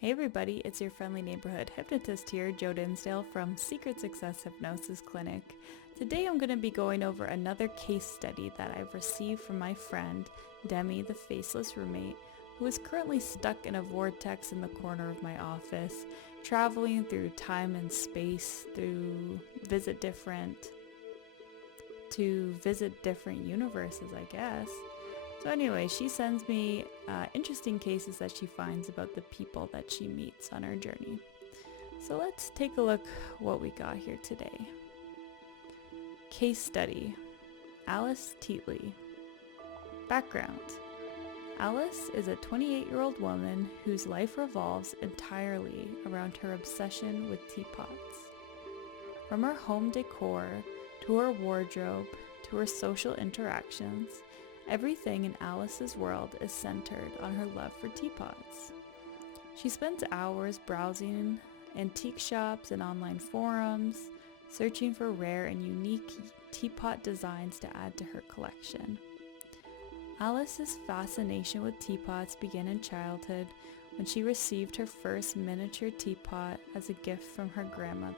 Hey everybody, it's your friendly neighborhood hypnotist here, Joe Dinsdale from Secret Success Hypnosis Clinic. Today I'm going to be going over another case study that I've received from my friend, Demi, the faceless roommate, who is currently stuck in a vortex in the corner of my office, traveling through time and space to visit different universes, I guess. So anyway, she sends me interesting cases that she finds about the people that she meets on her journey. So let's take a look what we got here today. Case study, Alice Teatley. Background. Alice is a 28-year-old woman whose life revolves entirely around her obsession with teapots. From her home decor, to her wardrobe, to her social interactions, everything in Alice's world is centered on her love for teapots. She spends hours browsing antique shops and online forums, searching for rare and unique teapot designs to add to her collection. Alice's fascination with teapots began in childhood when she received her first miniature teapot as a gift from her grandmother.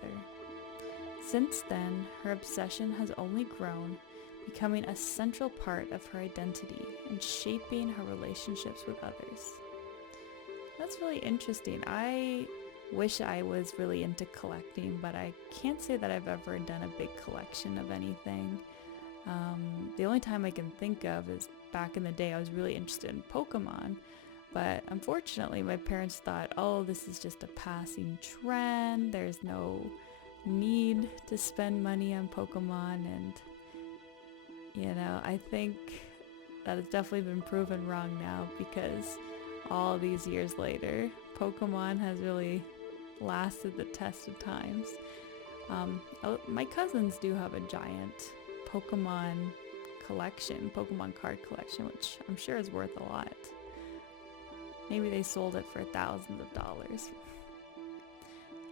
Since then, her obsession has only grown, becoming a central part of her identity and shaping her relationships with others. That's really interesting. I wish I was really into collecting, but I can't say that I've ever done a big collection of anything. The only time I can think of is back in the day I was really interested in Pokemon, but unfortunately my parents thought, oh, this is just a passing trend, there's no need to spend money on Pokemon, and I think that has definitely been proven wrong now, because all these years later, Pokemon has really lasted the test of times. My cousins do have a giant Pokemon card collection, which I'm sure is worth a lot. Maybe they sold it for thousands of dollars.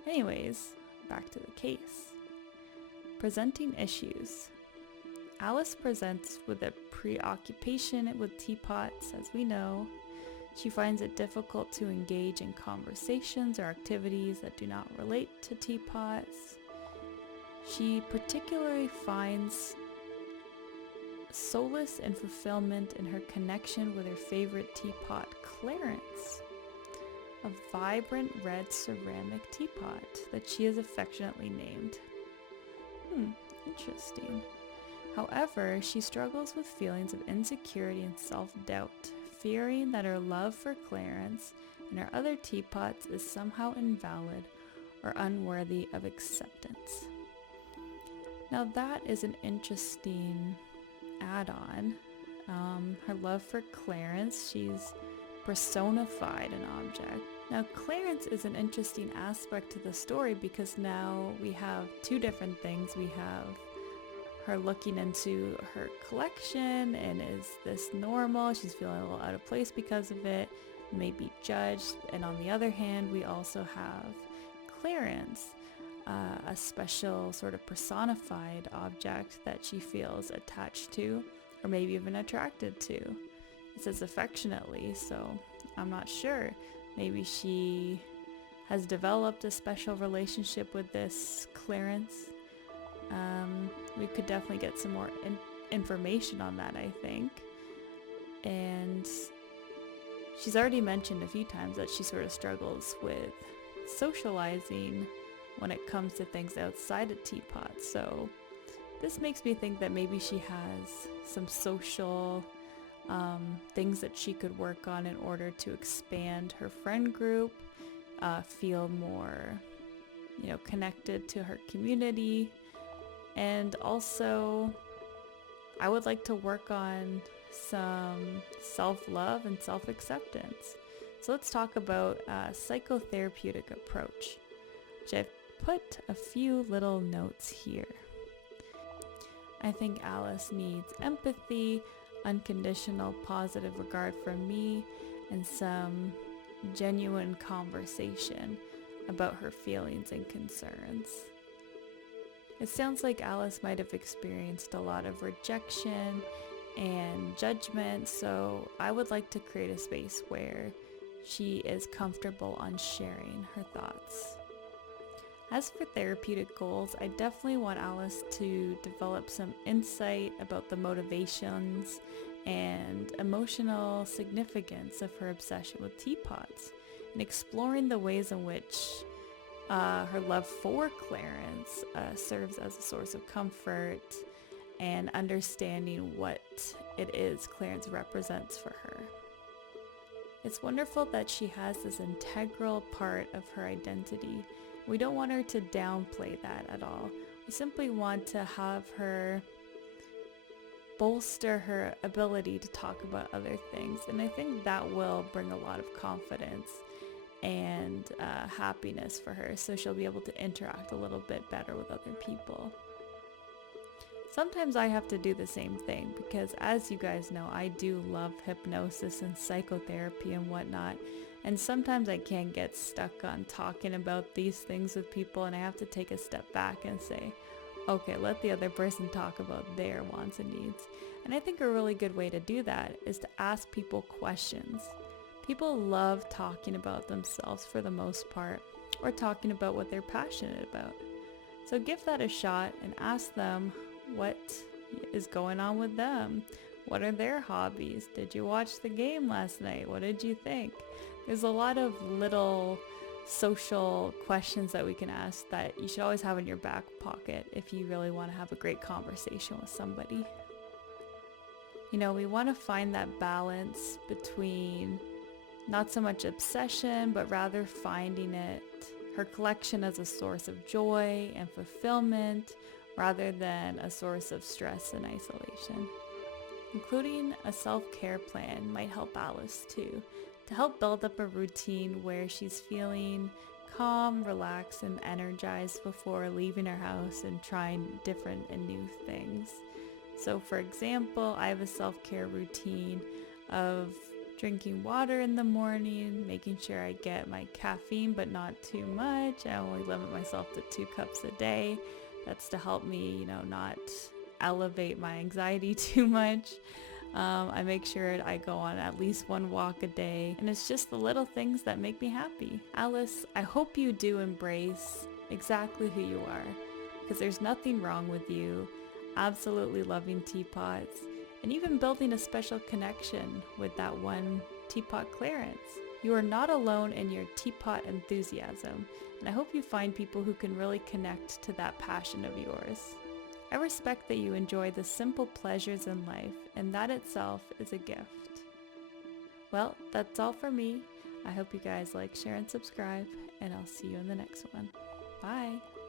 Anyways, back to the case. Presenting issues. Alice presents with a preoccupation with teapots, as we know. She finds it difficult to engage in conversations or activities that do not relate to teapots. She particularly finds solace and fulfillment in her connection with her favorite teapot, Clarence, a vibrant red ceramic teapot that she has affectionately named. Interesting. However, she struggles with feelings of insecurity and self-doubt, fearing that her love for Clarence and her other teapots is somehow invalid or unworthy of acceptance. Now that is an interesting add-on. Her love for Clarence, she's personified an object. Now Clarence is an interesting aspect to the story, because now we have two different things. We have her looking into her collection, and is this normal? She's feeling a little out of place because of it, may be judged. And on the other hand, we also have Clarence, a special sort of personified object that she feels attached to, or maybe even attracted to. It says affectionately, so I'm not sure. Maybe she has developed a special relationship with this Clarence. We could definitely get some more information on that, I think. And she's already mentioned a few times that she sort of struggles with socializing when it comes to things outside of teapots. So this makes me think that maybe she has some social things that she could work on in order to expand her friend group, feel more, connected to her community. And also, I would like to work on some self-love and self-acceptance. So let's talk about a psychotherapeutic approach, which I've put a few little notes here. I think Alice needs empathy, unconditional positive regard from me, and some genuine conversation about her feelings and concerns. It sounds like Alice might have experienced a lot of rejection and judgment, so I would like to create a space where she is comfortable on sharing her thoughts. As for therapeutic goals, I definitely want Alice to develop some insight about the motivations and emotional significance of her obsession with teapots, and exploring the ways in which her love for Clarence serves as a source of comfort, and understanding what it is Clarence represents for her. It's wonderful that she has this integral part of her identity. We don't want her to downplay that at all. We simply want to have her bolster her ability to talk about other things. And I think that will bring a lot of confidence and happiness for her, so she'll be able to interact a little bit better with other people. Sometimes I have to do the same thing because, as you guys know, I do love hypnosis and psychotherapy and whatnot. And sometimes I can get stuck on talking about these things with people, and I have to take a step back and say, okay, let the other person talk about their wants and needs. And I think a really good way to do that is to ask people questions. People love talking about themselves for the most part, or talking about what they're passionate about. So give that a shot and ask them what is going on with them. What are their hobbies? Did you watch the game last night? What did you think? There's a lot of little social questions that we can ask that you should always have in your back pocket if you really want to have a great conversation with somebody. You know, we want to find that balance between not so much obsession, but rather finding her collection as a source of joy and fulfillment rather than a source of stress and isolation. Including a self-care plan might help Alice too, to help build up a routine where she's feeling calm, relaxed, and energized before leaving her house and trying different and new things. So for example, I have a self-care routine of drinking water in the morning, making sure I get my caffeine but not too much. I only limit myself to 2 cups a day. That's to help me, not elevate my anxiety too much. I make sure I go on at least 1 walk a day, and it's just the little things that make me happy. Alice, I hope you do embrace exactly who you are, because there's nothing wrong with you absolutely loving teapots and even building a special connection with that one teapot, Clarence. You are not alone in your teapot enthusiasm, and I hope you find people who can really connect to that passion of yours. I respect that you enjoy the simple pleasures in life, and that itself is a gift. Well, that's all for me. I hope you guys like, share, and subscribe, and I'll see you in the next one. Bye!